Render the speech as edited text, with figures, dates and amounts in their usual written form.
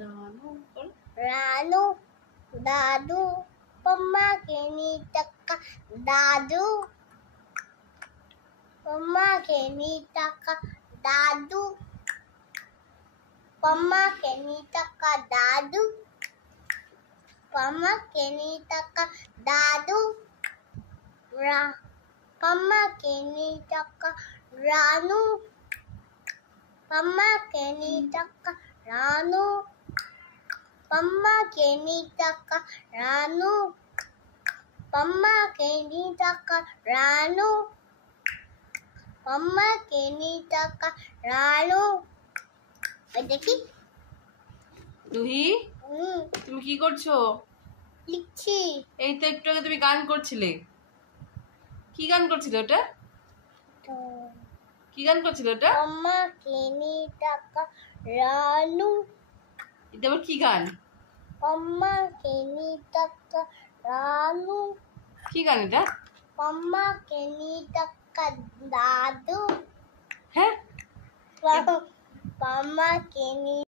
রানু রানু দাদু পম্মাকে নিতাক্কা দাদু পম্মাকে নিতাক্কা দাদু পম্মাকে নিতাক্কা দাদু পম্মাকে নিতাক্কা দাদু পম্মাকে নিতাক্কা রানু পম্মাকে নিতাক্কা রানু পম্মাকে নিতাক্কা রানু পম্মাকে নিতাক্কা রানু পম্মাকে নিতাক্কা রানু দেখি রুহি তুমি কি করছো? লিখছি। এই তো একটু আগে তুমি গান করছিলে। কি গান করছিলে ওটা? কি গান করছিলে ওটা? পম্মাকে নিতাক্কা রানু। এটা আবার কি গান? পম্মাকে নিতাক্কা রানু। কি গান এটা? পম্মাকে নিতাক্কা দাদু। হ্যাঁ পম্মাকে